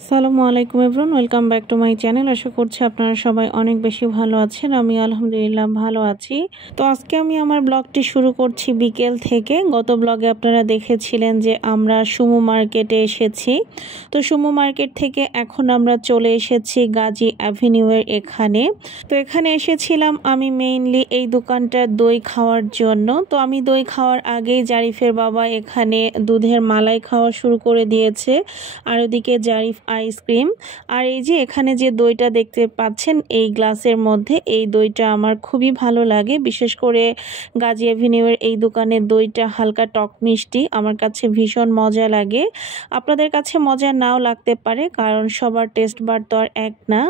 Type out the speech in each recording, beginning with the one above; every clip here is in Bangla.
আসসালামু আলাইকুম everyone, welcome back to my channel. আশা করছি আপনারা সবাই অনেক বেশি ভালো আছেন। আমি আলহামদুলিল্লাহ ভালো আছি। তো আজকে আমি আমার ব্লগটি শুরু করছি বিকেল থেকে। গত ব্লগে আপনারা দেখেছিলেন যে আমরা সুমু মার্কেটে এসেছি। তো সুমু মার্কেট থেকে এখন আমরা চলে এসেছি গাজী অ্যাভিনিউয়ের এখানে। তো এখানে এসেছিলাম আমি মেইনলি এই দোকানটার দই খাওয়ার জন্য। তো আমি দই খাওয়ার আগেই জারিফের বাবা এখানে দুধের মালাই খাওয়া শুরু করে দিয়েছে, আর ওদিকে জারিফ আইসক্রিম। আর এই যে এখানে যে দইটা দেখতে পাচ্ছেন এই গ্লাসের মধ্যে, এই দইটা আমার খুবই ভালো লাগে। বিশেষ করে গাজী অ্যাভিনিউয়ের এই দোকানের দইটা হালকা টক মিষ্টি, আমার কাছে ভীষণ মজা লাগে। আপনাদের কাছে মজা নাও লাগতে পারে, কারণ সবার টেস্ট বার তো আর এক না।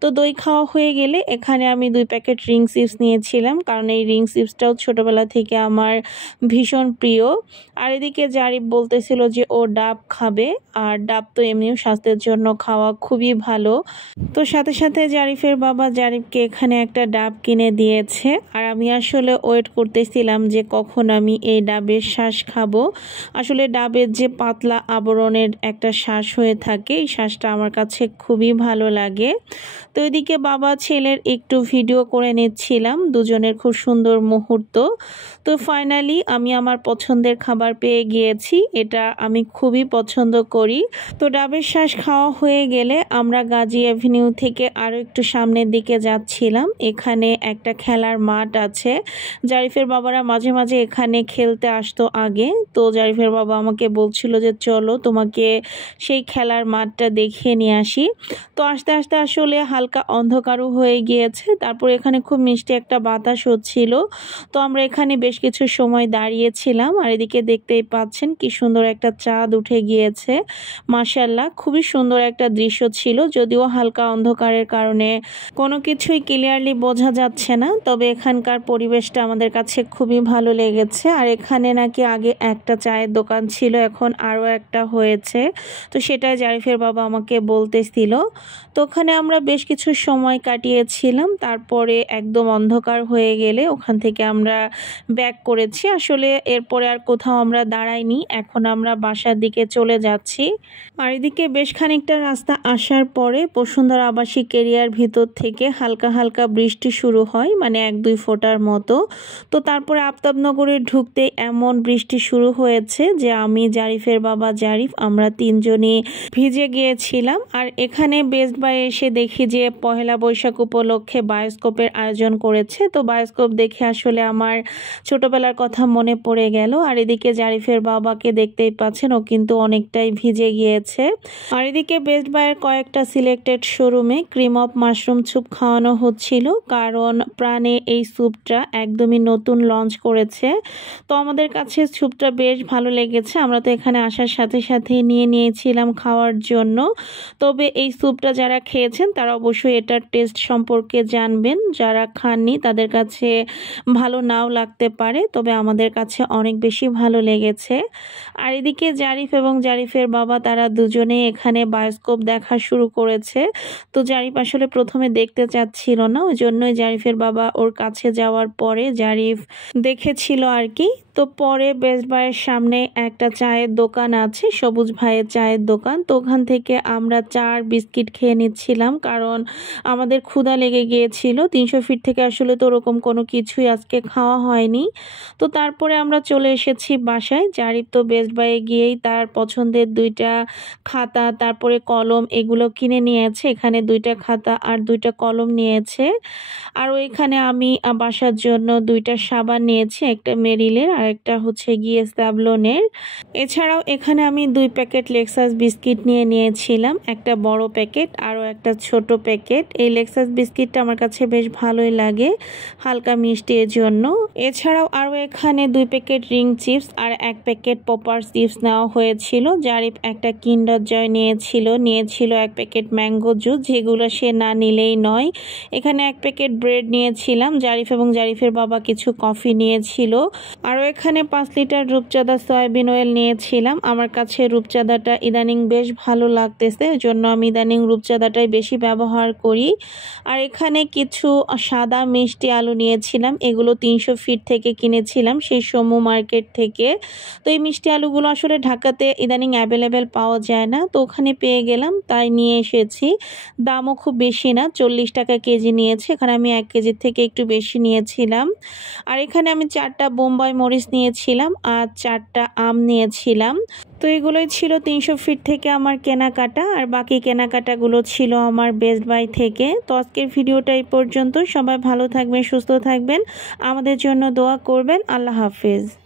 তো দই খাওয়া হয়ে গেলে এখানে আমি 2 প্যাকেট রিং চিপস নিয়েছিলাম, কারণ এই রিং চিপসটাও ছোটোবেলা থেকে আমার ভীষণ প্রিয়। আর এদিকে জারিফ বলতেছিল যে ও ডাব খাবে, আর ডাব তো এমনিও স্বাস্থ্যের জন্য খাওয়া খুবই ভালো। তো সাথে সাথে জারিফের বাবা জারিফকে এখানে একটা ডাব কিনে দিয়েছে, আর আমি আসলে ওয়েট করতেছিলাম যে কখন আমি এই ডাবের শ্বাস খাবো। আসলে ডাবের যে পাতলা আবরণের একটা শ্বাস হয়ে থাকে, এই শ্বাসটা আমার কাছে খুবই ভালো লাগে। তো এদিকে বাবা ছেলের একটু ভিডিও করে নিচ্ছিলাম, দুজনের খুব সুন্দর মুহূর্ত। তো ফাইনালি আমি আমার পছন্দের খাবার পেয়ে গিয়েছি, এটা আমি খুবই পছন্দ করি। তো ডাবের শ্বাস খাওয়া হয়ে গেলে আমরা গাজী অ্যাভিনিউ থেকে আরও একটু সামনের দিকে যাচ্ছিলাম। এখানে একটা খেলার মাঠ আছে, জারিফের বাবারা মাঝে মাঝে এখানে খেলতে আসতো আগে। তো জারিফের বাবা আমাকে বলছিল যে চলো তোমাকে সেই খেলার মাঠটা দেখিয়ে নিয়ে আসি। তো আস্তে আস্তে আসলে হালকা অন্ধকারও হয়ে গিয়েছে, তারপর এখানে খুব মিষ্টি একটা বাতাস হচ্ছিল। তো আমরা এখানে বেশ কিছু সময় দাঁড়িয়েছিলাম, আর এদিকে দেখতেই পাচ্ছেন কি সুন্দর একটা চাঁদ উঠে গিয়েছে। মাশাআল্লাহ, খুবই সুন্দর একটা দৃশ্য ছিল, যদিও হালকা অন্ধকারের কারণে কোনো কিছুই ক্লিয়ারলি বোঝা যাচ্ছে না, তবে এখানকার পরিবেশটা আমাদের কাছে খুবই ভালো লেগেছে। আর এখানে নাকি আগে একটা চায়ের দোকান ছিল, এখন আরও একটা হয়েছে। তো সেটাই জারিফের বাবা আমাকে বলতেছিল। তো ওখানে আমরা বেশ কিছু সময় কাটিয়েছিলাম, তারপরে একদম অন্ধকার হয়ে গেলে ওখান থেকে আমরা ব্যাক করেছি। আসলে এরপরে আর কোথাও আমরা দাঁড়াইনি, এখন আমরা বাসার দিকে চলে যাচ্ছি। আর এদিকে বেশ খানিকটা রাস্তা আসার পরে বসুন্ধরা আবাসিক এরিয়ার ভিতর থেকে হালকা হালকা বৃষ্টি শুরু হয়, মানে 1-2 ফোঁটার মতো। তো তারপরে আফতাবনগরে ঢুকতে এমন বৃষ্টি শুরু হয়েছে যে আমি, জারিফের বাবা জারিফ, আমরা তিনজনই ভিজে গিয়েছিলাম। আর এখানে বেস্ট বাই এসে দেখি যে পহেলা বৈশাখ উপলক্ষে বায়োস্কোপের আয়োজন করেছে। তো বায়োস্কোপ দেখে আসলে আমার ছোটবেলার কথা মনে পড়ে গেল। আর এদিকে জারিফের বাবাকে দেখতেই পাচ্ছেন, ও কিন্তু অনেকটাই ভিজে গিয়েছে। আর এদিকে বেস্ট বাইয়ের কয়েকটা সিলেক্টেড শোরুমে ক্রিম অফ মাশরুম স্যুপ খাওয়ানো হচ্ছিল, কারণ প্রাণে এই স্যুপটা একদমই নতুন লঞ্চ করেছে। তো আমাদের কাছে স্যুপটা বেশ ভালো লেগেছে, আমরা তো এখানে আসার সাথে সাথেই নিয়ে নিয়েছিলাম খাওয়ার জন্য। তবে এই স্যুপটা যারা খেয়েছেন তারা অবশ্যই এটার টেস্ট সম্পর্কে জানবেন, যারা খাননি তাদের কাছে ভালো নাও লাগতে পারে, তবে আমাদের কাছে অনেক বেশি ভালো লেগেছে। আর এদিকে জারিফ এবং জারিফের বাবা তারা দুজনেই এখানে বায়োস্কোপ দেখা শুরু করেছে। তো জারিফ আসলে প্রথমে দেখতে চাচ্ছিল না, ওই জন্যই জারিফের বাবা ওর কাছে যাওয়ার পরে জারিফ দেখেছিল আর কি। তো পরে বেস্ট বাইয়ের সামনে একটা চায়ের দোকান আছে, সবুজ ভাইয়ের চায়ের দোকান। তো ওখান থেকে আমরা চার বিস্কিট খেয়ে নিচ্ছিলাম, কারণ আমাদের ক্ষুধা লেগে গিয়েছিল। 300 ফিট থেকে আসলে তো ওরকম কোনো কিছুই আজকে খাওয়া হয়নি। তো তারপরে আমরা চলে এসেছি বাসায়। জারিফ তো বেস্ট বাইয়ে গিয়েই তার পছন্দের 2টা খাতা, তারপরে কলম, এগুলো কিনে নিয়েছে। এখানে 2টা খাতা আর 2টা কলম নিয়েছে। আর ওইখানে আমি বাসার জন্য 2টা সাবান নিয়েছি, একটা মেরিলের আর একটা হচ্ছে গিয়ে স্যাভলনের। এছাড়াও এখানে আমি 2 প্যাকেট লেক্সাস বিস্কিট নিয়েছিলাম, একটা বড় প্যাকেট আরও একটা ছোট প্যাকেট। এই লেক্সাস বিস্কিটটা আমার কাছে বেশ ভালোই লাগে, হালকা মিষ্টি এর জন্য। এছাড়াও আরও এখানে 2 প্যাকেট রিং চিপস আর 1 প্যাকেট পপার চিপস নেওয়া হয়েছিল। জারিফ একটা কিন্ডার জয় নিয়েছিল 1 প্যাকেট ম্যাঙ্গো জুস, যেগুলো সে না নিলেই নয়। এখানে 1 প্যাকেট ব্রেড নিয়েছিলাম। জারিফ এবং জারিফের বাবা কিছু কফি নিয়েছিল। আরও এখানে 5 লিটার রূপচাঁদা সয়াবিন অয়েল নিয়েছিলাম। আমার কাছে রূপচাঁদাটা ইদানিং বেশ ভালো লাগতেছে, এজন্য আমি ইদানিং রূপচাঁদাটাই বেশি ব্যবহার করি। আর এখানে কিছু সাদা মিষ্টি আলু নিয়েছিলাম, এগুলো 300 ফিট থেকে কিনেছিলাম সেই সমু মার্কেট থেকে। তো এই মিষ্টি আলুগুলো আসলে ঢাকাতে ইদানিং অ্যাভেলেবেল পাওয়া যায় না, তো ওখানে পেয়ে গেলাম তাই নিয়ে এসেছি। দামও খুব বেশি না, 40 টাকা কেজি নিয়েছে, এখানে আমি 1 কেজির থেকে একটু বেশি নিয়েছিলাম। আর এখানে আমি 4টা বোম্বাই মরিচ নিয়েছিলাম আর 4টা আম নিয়েছিলাম। তো এগুলোই ছিল 300 ফিট থেকে আমার কেনাকাটা, আর বাকি কেনাকাটাগুলো ছিল আমার বেস্ট বাই থেকে। তো আজকের ভিডিওটা এই পর্যন্ত। সবাই ভালো থাকবেন, সুস্থ থাকবেন, আমাদের জন্য দোয়া করবেন। আল্লাহ হাফেজ।